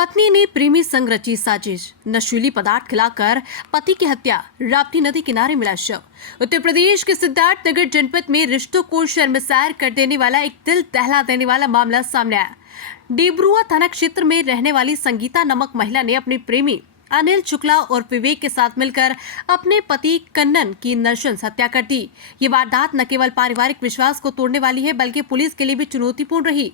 पत्नी ने प्रेमी संग रची साजिश, नशीली पदार्थ खिलाकर पति की हत्या, राप्ती नदी किनारे मिला शव। उत्तर प्रदेश के सिद्धार्थनगर जनपद में रिश्तों को शर्मसार कर देने वाला एक दिल दहला देने वाला मामला सामने आया। डेबरुआ थाना क्षेत्र में रहने वाली संगीता नामक महिला ने अपने प्रेमी अनिल शुक्ला और विवेक के साथ मिलकर अपने पति कन्नन की नृशंस हत्या कर दी। ये वारदात न केवल पारिवारिक विश्वास को तोड़ने वाली है, बल्कि पुलिस के लिए भी चुनौतीपूर्ण रही।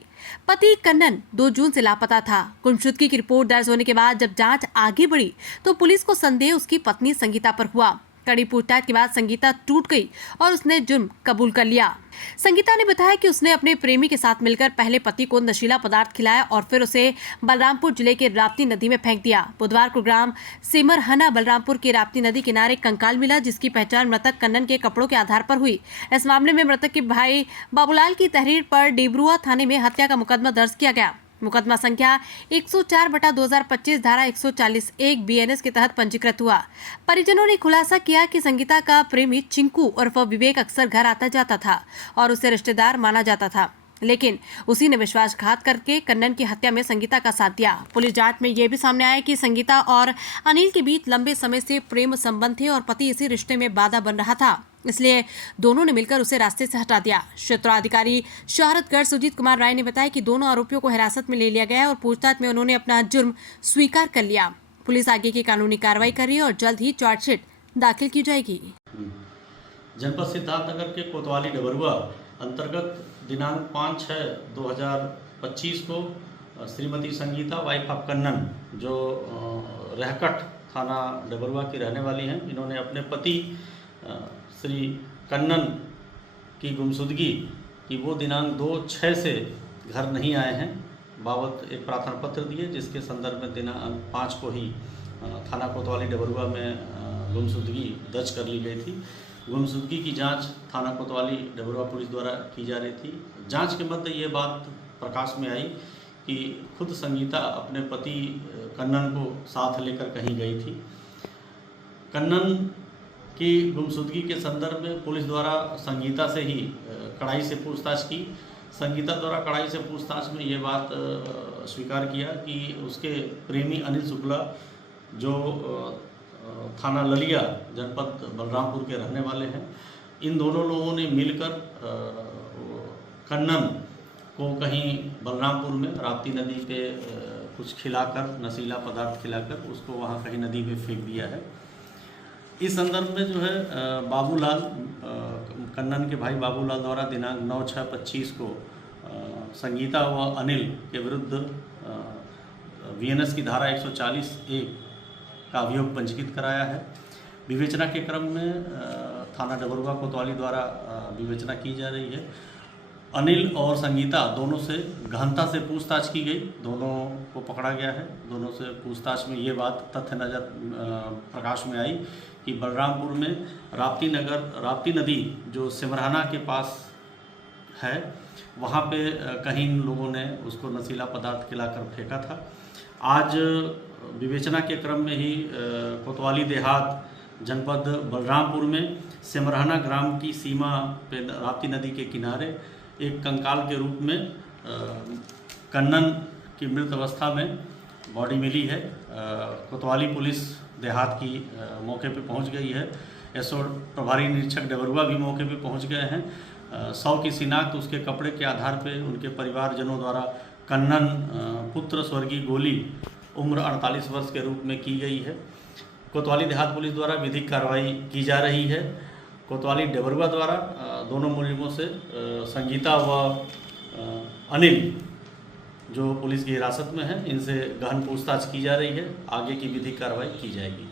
पति कन्नन 2 जून से लापता था। गुमशुदगी की रिपोर्ट दर्ज होने के बाद जब जांच आगे बढ़ी तो पुलिस को संदेह उसकी पत्नी संगीता पर हुआ। कड़ी पूछताछ के बाद संगीता टूट गई और उसने जुर्म कबूल कर लिया। संगीता ने बताया कि उसने अपने प्रेमी के साथ मिलकर पहले पति को नशीला पदार्थ खिलाया और फिर उसे बलरामपुर जिले के राप्ती नदी में फेंक दिया। बुधवार को ग्राम सिमरहना बलरामपुर के राप्ती नदी किनारे कंकाल मिला, जिसकी पहचान मृतक कन्नन के कपड़ों के आधार पर हुई। इस मामले में मृतक के भाई बाबूलाल की तहरीर पर डेबरुआ थाने में हत्या का मुकदमा दर्ज किया गया। मुकदमा संख्या 104/2025 धारा 141 BNS के तहत पंजीकृत हुआ। परिजनों ने खुलासा किया कि संगीता का प्रेमी चिंकू उर्फ विवेक अक्सर घर आता जाता था और उसे रिश्तेदार माना जाता था, लेकिन उसी ने विश्वासघात करके कन्नन की हत्या में संगीता का साथ दिया। पुलिस जांच में यह भी सामने आया कि संगीता और अनिल के बीच लंबे समय से प्रेम संबंध थे और पति इसी रिश्ते में बाधा बन रहा था, इसलिए दोनों ने मिलकर उसे रास्ते से हटा दिया। क्षेत्राधिकारी शहरतगढ़ सुजीत कुमार राय ने बताया कि दोनों आरोपियों को हिरासत में ले लिया गया है और पूछताछ में उन्होंने अपना जुर्म स्वीकार कर लिया। पुलिस आगे की कानूनी कार्रवाई कर रही है और जल्द ही चार्जशीट दाखिल की जाएगी। जनपद सिद्धार्थनगर के कोतवाली डबरुआ अंतर्गत दिनांक 5/6/2025 को श्रीमती संगीता वाइफ ऑफ कन्नन, जो रहकट थाना डबरुआ की रहने वाली हैं, इन्होंने अपने पति श्री कन्नन की गुमशुदगी कि वो दिनांक 2/6 से घर नहीं आए हैं बाबत एक प्रार्थना पत्र दिए, जिसके संदर्भ में दिनांक 5 को ही थाना कोतवाली डबरुआ में गुमशुदगी दर्ज कर ली गई थी। गुमशुदगी की जांच थाना कोतवाली डबरुआ पुलिस द्वारा की जा रही थी। जांच के मध्य ये बात प्रकाश में आई कि खुद संगीता अपने पति कन्नन को साथ लेकर कहीं गई थी। कन्नन की गुमशुदगी के संदर्भ में पुलिस द्वारा संगीता से ही कड़ाई से पूछताछ की। संगीता द्वारा कड़ाई से पूछताछ में ये बात स्वीकार किया कि उसके प्रेमी अनिल शुक्ला, जो थाना ललिया जनपद बलरामपुर के रहने वाले हैं, इन दोनों लोगों ने मिलकर कन्नन को कहीं बलरामपुर में राप्ती नदी पे कुछ खिलाकर, नशीला पदार्थ खिलाकर उसको वहाँ कहीं नदी में फेंक दिया है। इस संदर्भ में जो है बाबूलाल, कन्नन के भाई बाबूलाल द्वारा दिनांक 9/6/25 को संगीता व अनिल के विरुद्ध VNS की धारा 140A का अभियोग पंजीकृत कराया है। विवेचना के क्रम में थाना डबरुआ कोतवाली द्वारा विवेचना की जा रही है। अनिल और संगीता दोनों से गहनता से पूछताछ की गई, दोनों को पकड़ा गया है। दोनों से पूछताछ में ये बात तथ्य नजर प्रकाश में आई कि बलरामपुर में राप्ती नदी जो सिमरहना के पास है, वहाँ पे कहीं लोगों ने उसको नशीला पदार्थ खिलाकर फेंका था। आज विवेचना के क्रम में ही कोतवाली देहात जनपद बलरामपुर में सिमरहना ग्राम की सीमा पे राप्ती नदी के किनारे एक कंकाल के रूप में कन्नन की मृत अवस्था में बॉडी मिली है। कोतवाली पुलिस देहात की मौके पे पहुंच गई है। SO प्रभारी निरीक्षक डबरुआ भी मौके पे पहुंच गए हैं। शव की शिनाख्त उसके कपड़े के आधार पे उनके परिवारजनों द्वारा कन्नन पुत्र स्वर्गीय गोली उम्र 48 वर्ष के रूप में की गई है। कोतवाली देहात पुलिस द्वारा विधिक कार्रवाई की जा रही है। कोतवाली डबरुआ द्वारा दोनों मुलजिमों से संगीता व अनिल, जो पुलिस की हिरासत में है, इनसे गहन पूछताछ की जा रही है। आगे की विधिक कार्रवाई की जाएगी।